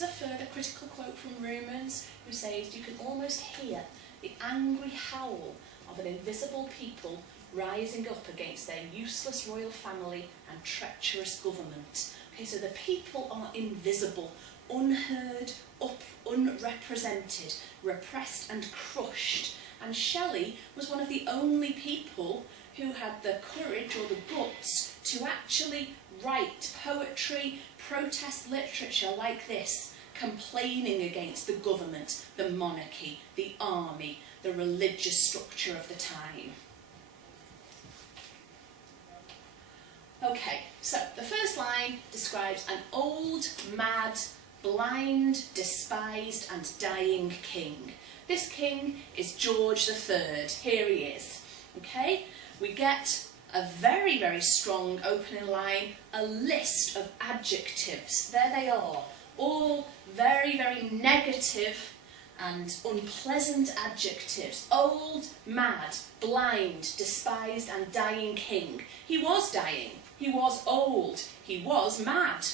is a further critical quote from Romans, who says, "You can almost hear the angry howl of an invisible people rising up against their useless royal family and treacherous government." Okay, so the people are invisible, unheard, unrepresented, repressed and crushed. And Shelley was one of the only people who had the courage or the guts to actually write poetry, protest literature like this, complaining against the government, the monarchy, the army, the religious structure of the time. Okay, so the first line describes an old, mad, blind, despised and dying king. This king is George III. Here he is. Okay, we get a very, very strong opening line, a list of adjectives. There they are, all very, very negative and unpleasant adjectives. Old, mad, blind, despised and dying king. He was dying, he was old, he was mad.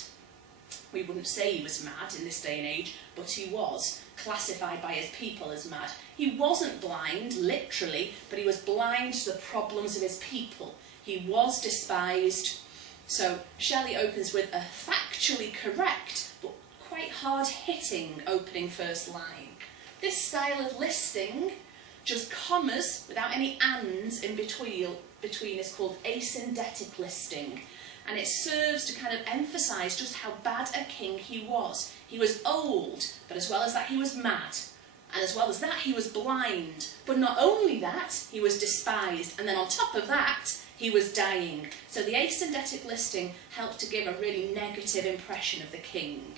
We wouldn't say he was mad in this day and age, but he was classified by his people as mad. He wasn't blind, literally, but he was blind to the problems of his people. He was despised. So Shelley opens with a factually correct, but quite hard-hitting opening first line. This style of listing, just commas without any ands in between is called asyndetic listing. And it serves to kind of emphasise just how bad a king he was. He was old, but as well as that he was mad. And as well as that he was blind. But not only that, he was despised. And then on top of that, he was dying. So the asyndetic listing helped to give a really negative impression of the king.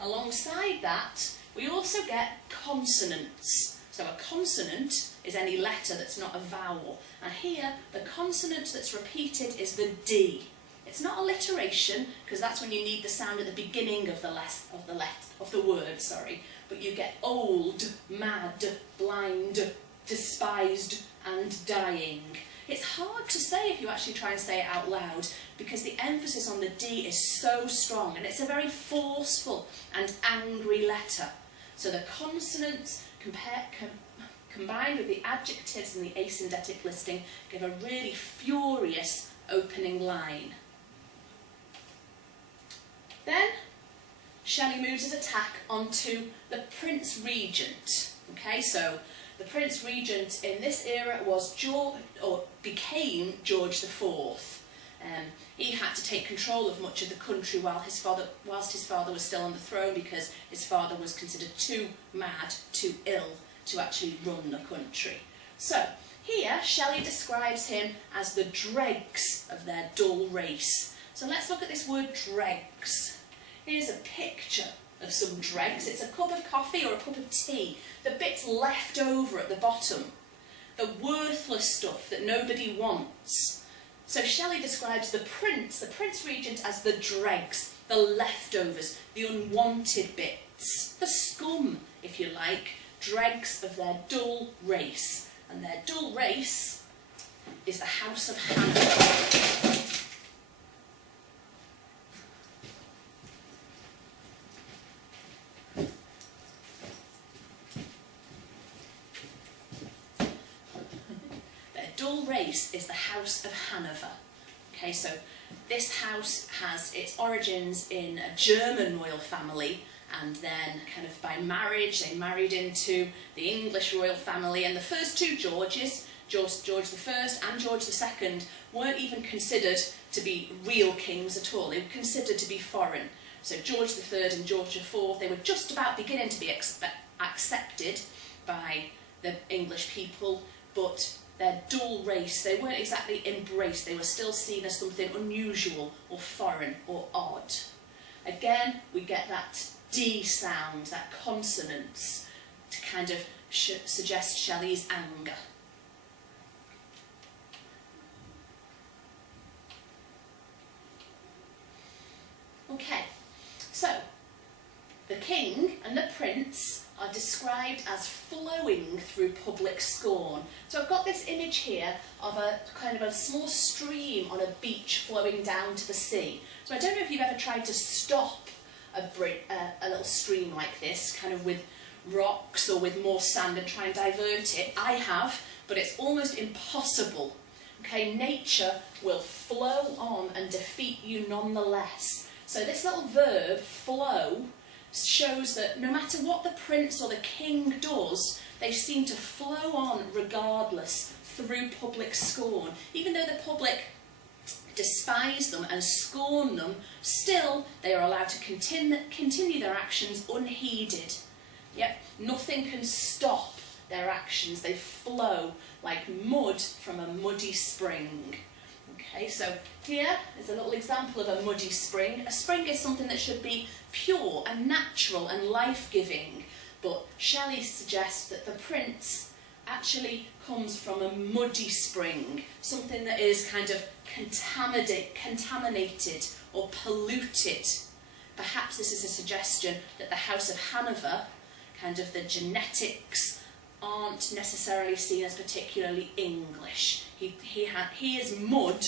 Alongside that, we also get consonants. So a consonant is any letter that's not a vowel. And here, the consonant that's repeated is the D. It's not alliteration, because that's when you need the sound at the beginning of the word, sorry. But you get old, mad, blind, despised and dying. It's hard to say if you actually try and say it out loud, because the emphasis on the D is so strong, and it's a very forceful and angry letter. So the consonants combined with the adjectives and the asyndetic listing give a really furious opening line. Then Shelley moves his attack onto the Prince Regent. Okay, so the Prince Regent in this era became George IV. He had to take control of much of the country whilst his father was still on the throne, because his father was considered too mad, too ill to actually run the country. So here Shelley describes him as the dregs of their dull race. So let's look at this word dregs. Here's a picture of some dregs. It's a cup of coffee or a cup of tea. The bits left over at the bottom. The worthless stuff that nobody wants. So Shelley describes the Prince Regent, as the dregs, the leftovers, the unwanted bits, the scum, if you like, dregs of their dull race. And their dull race is the House of Hanover. Race is the House of Hanover. Okay, so this house has its origins in a German royal family, and then kind of by marriage they married into the English royal family, and the first two Georges, George I and George II, weren't even considered to be real kings at all. They were considered to be foreign. So George III and George IV, they were just about beginning to be accepted by the English people, but their dull race, they weren't exactly embraced. They were still seen as something unusual or foreign or odd. Again, we get that D sound, that consonance, to kind of suggest Shelley's anger. Okay, so the king and the prince are described as flowing through public scorn. So I've got this image here of a kind of a small stream on a beach flowing down to the sea. So I don't know if you've ever tried to stop a little stream like this, kind of with rocks or with more sand, and try and divert it. I have, but it's almost impossible. Okay, nature will flow on and defeat you nonetheless. So this little verb, flow, shows that no matter what the prince or the king does, they seem to flow on regardless through public scorn. Even though the public despise them and scorn them, still they are allowed to continue their actions unheeded. Yep, nothing can stop their actions. They flow like mud from a muddy spring. Okay, so here is a little example of a muddy spring. A spring is something that should be pure and natural and life-giving, but Shelley suggests that the prince actually comes from a muddy spring, something that is kind of contaminated or polluted. Perhaps this is a suggestion that the House of Hanover, kind of the genetics, aren't necessarily seen as particularly English. He is mud,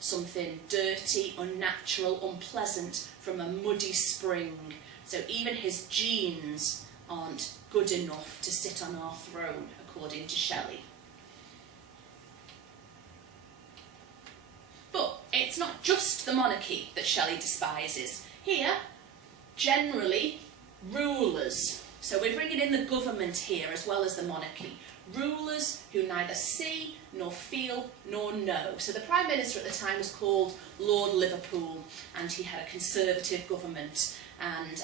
something dirty, unnatural, unpleasant from a muddy spring. So even his genes aren't good enough to sit on our throne, according to Shelley. But it's not just the monarchy that Shelley despises. Here, generally, rulers. So we're bringing in the government here as well as the monarchy. Rulers who neither see, nor feel, nor know. So the Prime Minister at the time was called Lord Liverpool, and he had a Conservative government. And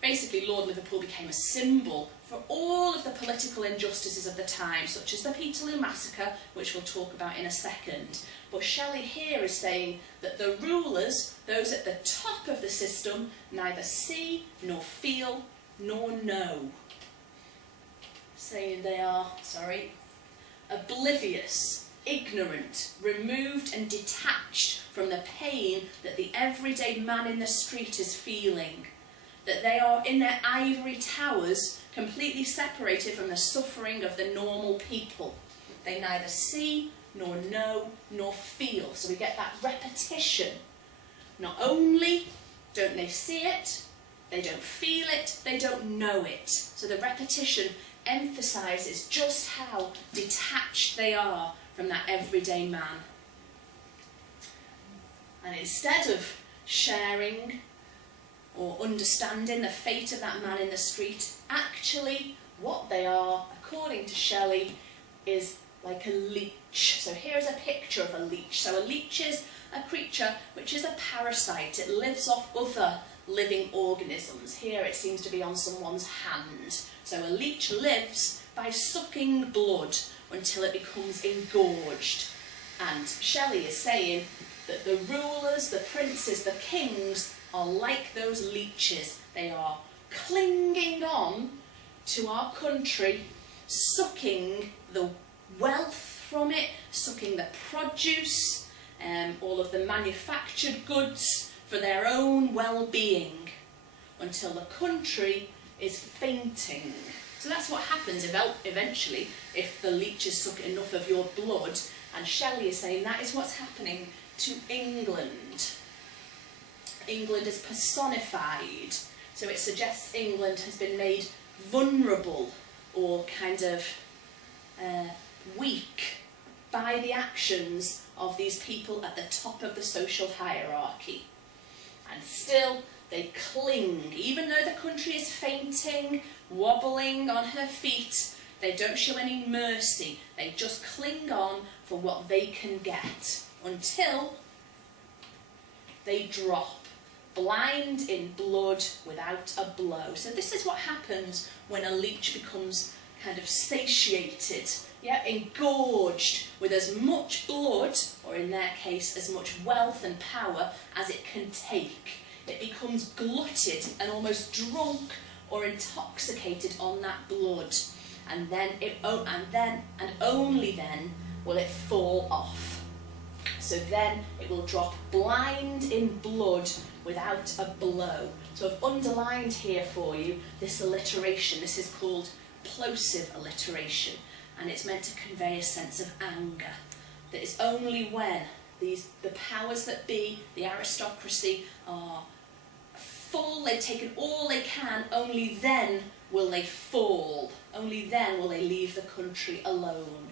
basically Lord Liverpool became a symbol for all of the political injustices of the time, such as the Peterloo Massacre, which we'll talk about in a second. But Shelley here is saying that the rulers, those at the top of the system, neither see, nor feel, nor know. Saying they are, oblivious, ignorant, removed and detached from the pain that the everyday man in the street is feeling. That they are in their ivory towers, completely separated from the suffering of the normal people. They neither see, nor know, nor feel. So we get that repetition. Not only don't they see it, they don't feel it, they don't know it. So the repetition emphasises just how detached they are from that everyday man. And instead of sharing or understanding the fate of that man in the street, actually what they are, according to Shelley, is like a leech. So here's a picture of a leech. So a leech is a creature which is a parasite. It lives off other living organisms. Here it seems to be on someone's hand. So a leech lives by sucking blood until it becomes engorged. And Shelley is saying that the rulers, the princes, the kings are like those leeches. They are clinging on to our country, sucking the wealth from it, sucking the produce, all of the manufactured goods for their own well-being, until the country is fainting. So that's what happens eventually if the leeches suck enough of your blood, and Shelley is saying that is what's happening to England. England is personified, so it suggests England has been made vulnerable or kind of weak by the actions of these people at the top of the social hierarchy. And still they cling, even though the country is fainting, wobbling on her feet, they don't show any mercy. They just cling on for what they can get until they drop, blind in blood without a blow. So this is what happens when a leech becomes kind of satiated, engorged with as much blood, or in their case as much wealth and power as it can take. It becomes glutted and almost drunk or intoxicated on that blood, and only then will it fall off. So then it will drop blind in blood without a blow. So I've underlined here for you this alliteration. This is called plosive alliteration, and it's meant to convey a sense of anger. That it's only when the powers that be, the aristocracy, are full, they've taken all they can, only then will they fall. Only then will they leave the country alone.